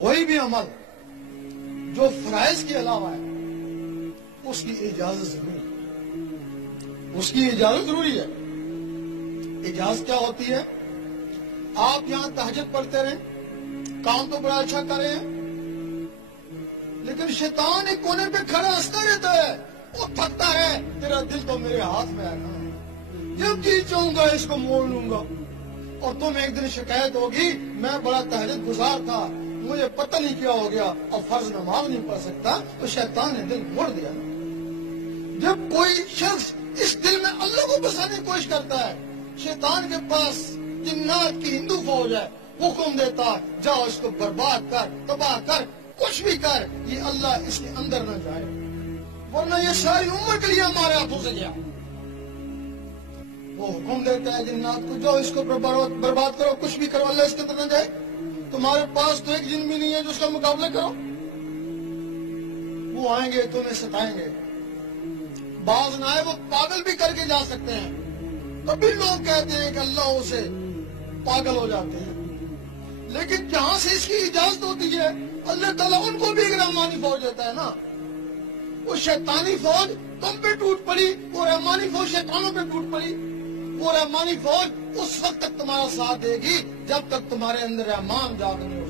کوئی بھی عمل جو فرائض کے علاوہ ہے اس کی اجازت ضروری ہے، اس کی اجازت ضروری ہے۔ اجازت کیا ہوتی ہے؟ آپ یہاں تہجد پڑھتے رہیں، کام تو بڑا اچھا کر رہے ہیں، لیکن شیطان ایک کونے پہ کھڑا ہنستا رہتا ہے، وہ تھکتا ہے، تیرا دل تو میرے ہاتھ میں ہے نا، جب جی چاہوں گا اس کو موڑ لوں گا۔ اور تم ایک دن شکایت ہوگی میں بڑا تہجد گزار تھا، مجھے پتہ نہیں کیا ہو گیا، اور فرض نماز نہیں پڑھ سکتا، تو شیطان نے دل موڑ دیا۔ جب کوئی شخص اس دل میں اللہ کو بسانے کی کوشش کرتا ہے، شیطان کے پاس جنات کی ہندو فوج ہے، حکم دیتا جاؤ اس کو برباد کر، تباہ کر، کچھ بھی کر، یہ اللہ اس کے اندر نہ جائے، ورنہ یہ ساری عمر کے لیے ہمارے ہاتھوں سے گیا۔ وہ حکم دیتا ہے جنات کو جاؤ اس کو برباد کرو، کچھ بھی کرو، اللہ اس کے اندر نہ جائے۔ تمہارے پاس تو ایک جن بھی نہیں ہے جو اس کا مقابلہ کرو۔ وہ آئیں گے تمہیں ستائیں گے، بعض نہ وہ پاگل بھی کر کے جا سکتے ہیں، تبھی لوگ کہتے ہیں کہ اللہ اسے پاگل ہو جاتے ہیں۔ لیکن جہاں سے اس کی اجازت ہوتی ہے اللہ تعالیٰ ان کو بھی ایک رحمانی فوج دیتا ہے نا۔ وہ شیطانی فوج تم پہ ٹوٹ پڑی، وہ رحمانی فوج شیطانوں پہ ٹوٹ پڑی۔ وہ رحمانی فوج اس وقت تک تمہارا ساتھ دے گی جب تک تمہارے اندر رحمان جاگ نہیں ہو۔